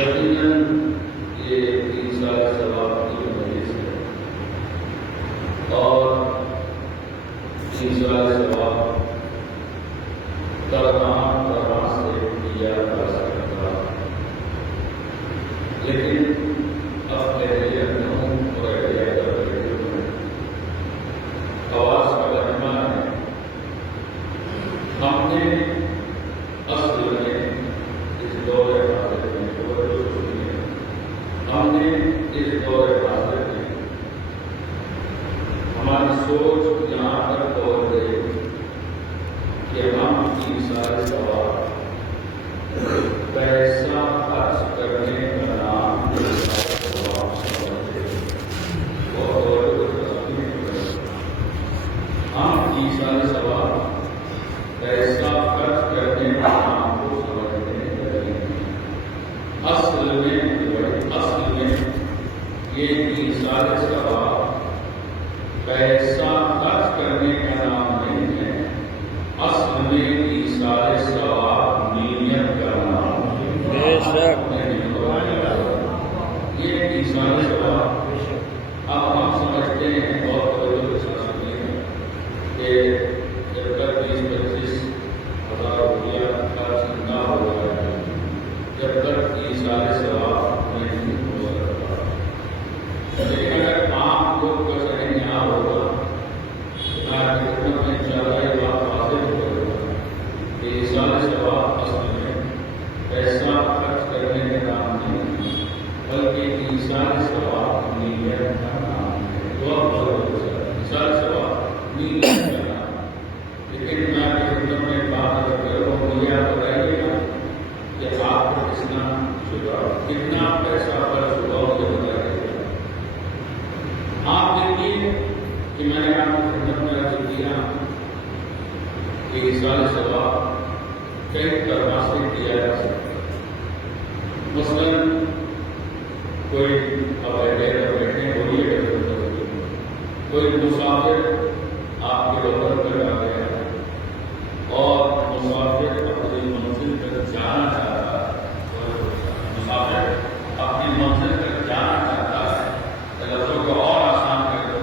یقیناً یہ تیسرا ثواب کی مجلس ہے اور تیسرا ثواب تمام طرح سے کیا جا سکتا ہے، لیکن اب اہلیتوں اور اہلیت بیٹیوں میں خواص کا رہنا ہے۔ ہم نے اصل میں اس دور حاضر میں ہم نے اس دور حاضر میں ہماری سوچ یہاں تک پہنچ گئی کہ ہم تیسرا ثواب پیسہ خرچ کرنے کا نام ثواب سمجھتے ہیں۔ ہم تیسرا ثواب پیسہ خرچ کرنے کا نام کو سمجھنے لگے۔ اصل میں یہ تیسرا ثواب پیسہ خرچ کرنے کا نام نہیں ہے، اصل میں تیسرا ثواب نیت کا نام ہے۔ یہ تیسرا ثواب اب ہم سمجھتے ہیں بہت لوگ سمجھتے ہیں کہ جب تک 20-25 ہزار روپیہ خرچ نہ ہو جائے جب تک تیسرا ثواب نہیں ہو سکتا۔ لیکن اگر عام لوگ کا ذہن یہاں ہوگا میں انشاءاللہ یہ بات واضح ہو جائے گا کہ تیسرا ثواب اصل میں پیسہ خرچ کرنے کا نام نہیں بلکہ تیسرا ثواب نیت کا نام ہے۔ تیسرا ثواب نیت کا نام ہے۔ لیکن میں آپ کے خدمت میں ایک بات اگر کروں مجھے آپ بتائیے گا کہ آپ کو کتنا پیسہ خرچ ہوا مجھے بتائیے گا۔ آپ دیکھیے کہ میں نے آپ کی خدمت میں عرض کیا کہ تیسرا ثواب کئی طرح سے کیا جا سکتا ہے۔ مثلاً کوئی بیٹھے بولیے کوئی مسافر آپ کے وطن پر آ گیا اور مسافر اپنی منزل تک جانا چاہتا ہے، مسافر اپنی منزل تک جانا چاہتا ہے، لفظوں کو اور آسان کر دو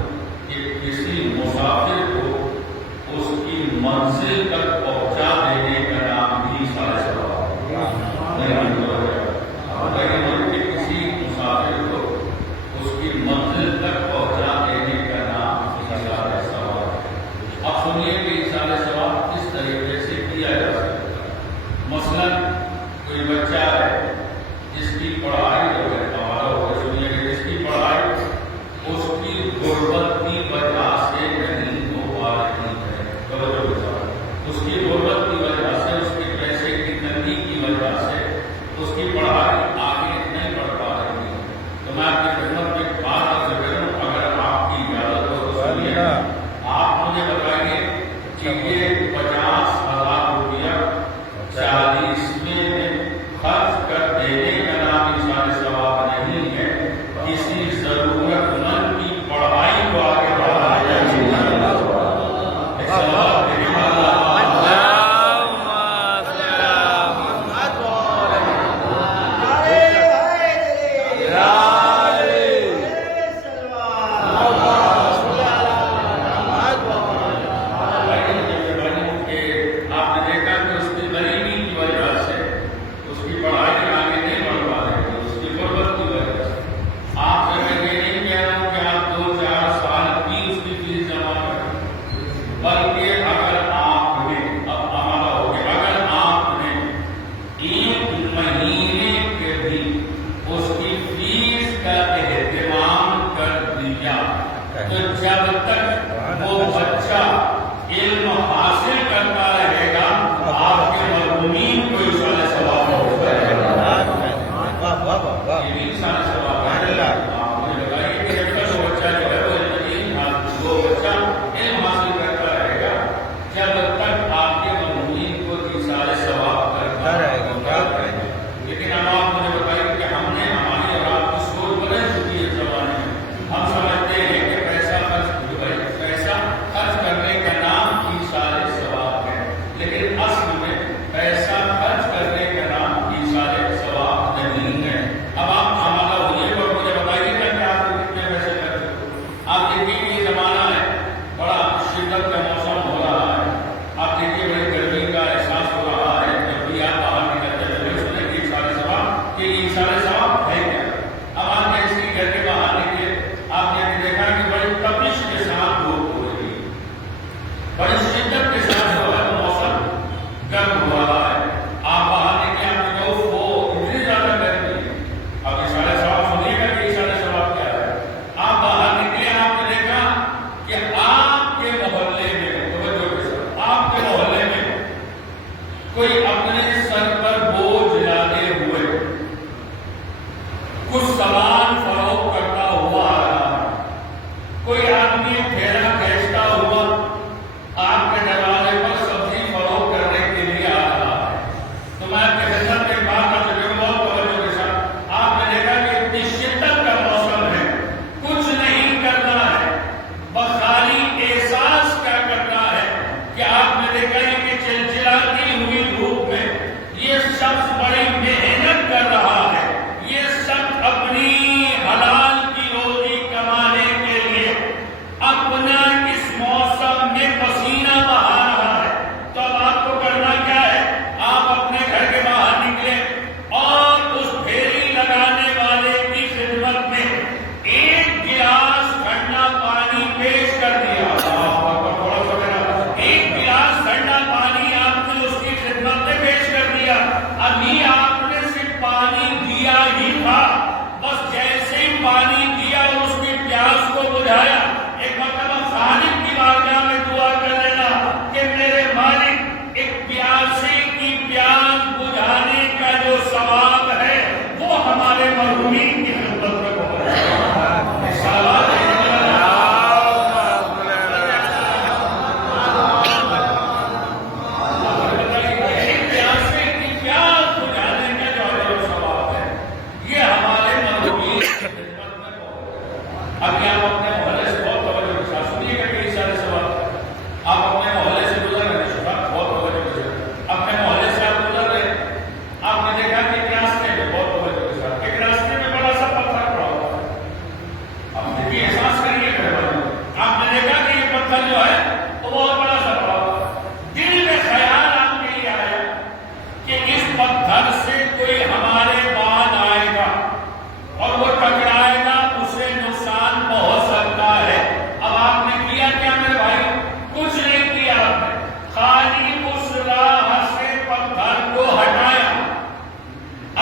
کہ کسی مسافر کو اس کی منزل تک پہنچا دینے کا نام بھی تیسرا ثواب نہیں کہ کسی مسافر کو اس کی منزل تک پہنچا دینے کا نام تیسرا ثواب ہے۔ اب سنیے کہ تیسرا ثواب کس طریقے سے کیا جا سکتا ہے۔ مثلاً کوئی بچہ ہے جس کی پڑھائی جو ہے ہمارا ہوگا، سنیے کہ جس کی پڑھائی اس کی غربت کی وجہ سے نہیں ہو پا رہی ہے، اس کی غربت کی وجہ سے، اس کے پیسے کی تنگی کی وجہ سے اس کی پڑھائی آگے نہیں بڑھ پا رہی ہے، تو میں آپ کی خدمت میں ایک بات عرض کروں، اگر آپ کی اجازت ہو تو سنیے۔ آپ مجھے بتائیے کہ یہ 50,000 روپیہ 40ویں میں خرچ کر دینے کا نام تیسرا کوئی اپنے سر پر بوجھ لاتے ہوئے کچھ سامان فروخت کرتا ہوا آ رہا ہے، کوئی آدمی ٹھیلا کھینچتا ہوا آپ کے دروازے پر سبزی فروخت کرنے کے لیے آ رہا ہے، تو میں آپ کے خدمت میں بات کر چکے ہوں بہت توجہ کے ساتھ۔ آپ نے دیکھا کہ اتنی شدت کا موسم ہے، کچھ نہیں کرنا ہے، بس خالی احساس کیا کرنا ہے کہ آپ نے دیکھا کہ چلچلاتی ہوئی دھوپ میں یہ شخص بڑی محنت کر رہا ہے، یہ شخص اپنی حلال کی روزی کمانے کے لیے اپنا اس موسم میں پسینہ بہا رہا ہے۔ تو اب آپ کو کرنا کیا ہے؟ آپ اپنے گھر کے باہر نکلے اور اس پھیری لگانے والے کی خدمت میں ایک گلاس ٹھنڈا پانی پیش کر دیا۔ ایک گلاس ٹھنڈا پانی آپ نے اس کی خدمت میں پیش کر دیا۔ ابھی آپ نے صرف پانی دیا ہی تھا، بس جیسے ہی پانی دیا اس کی پیاس کو بجھایا۔ ایک مرتبہ خالق کی بارگاہ میں دعا کر لینا کہ میرے مالک ایک پیاسے کی پیاس بجھانے کا جو ثواب ہے وہ ہمارے مرحومین کی خدمت میں پہنچے۔ ابھی آپ اپنے محلے سے بہت توجہ کے ساتھ سنیے گا کہ یہ سارے سوال آپ اپنے محلے سے گزر رہے ہیں، بہت توجہ کے ساتھ اپنے محلے سے آپ گزر رہے ہیں، آپ نے دیکھا کہ ایک راستے میں بہت توجہ کے ساتھ ایک راستے میں بڑا سا پتھر پڑا ہوا ہے۔ آپ دیکھیے، احساس کریے میرے بھائی، آپ نے دیکھا کہ یہ پتھر جو ہے وہ بہت بڑا سا پڑا ہوا ہے۔ دل میں خیال آپ کے لیے آیا کہ اس پتھر سے کوئی ہمارے بعد آئے گا اور وہ ٹکرائے گا، اسے نقصان پہنچ سکتا ہے۔ اب آپ نے کیا کیا میرے بھائی؟ کچھ نہیں کیا، آپ نے خالی اس راہ سے پتھر کو ہٹایا۔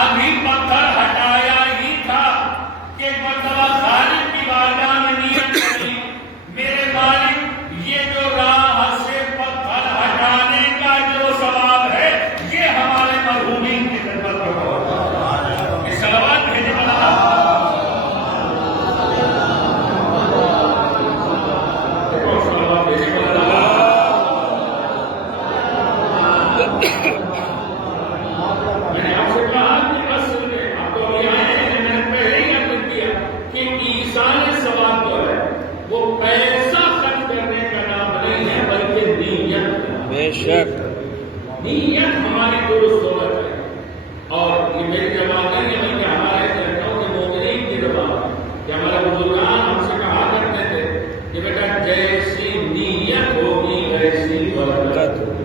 ابھی پتھر ہٹایا ہی تھا کہ مرتبہ خالق کی بارگاہ میں نیت کری، میرے مالک یہ جو راہ سے پتھر ہٹانے کا جو ثواب ہے یہ ہمارے مرحومین کی خدمت میں پہنچا۔ یہ صلوات بھیجنے والا میں نے آپ سے کہا کہ اصل میں آپ کو ابھی آئے ہیں، میں نے پہلے ہی عرض کیا کہ ایصال ثواب جو ہے وہ پیسہ خرچ کرنے کا نام نہیں ہے بلکہ نیت۔ بے شک نیت ہماری درست ہونا چاہیے، اور یہ میری زبان نہیں ہے بلکہ ہمارے لکھنؤ کے مومنین کی زبان کہ ہمارے بزرگان ہم سے کہا کرتے تھے کہ بیٹا جیسی نیت ہوگی ویسی برکت ہوگی۔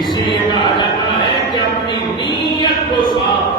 اسی لیے کہا جاتا ہے کہ اپنی نیت کو صاف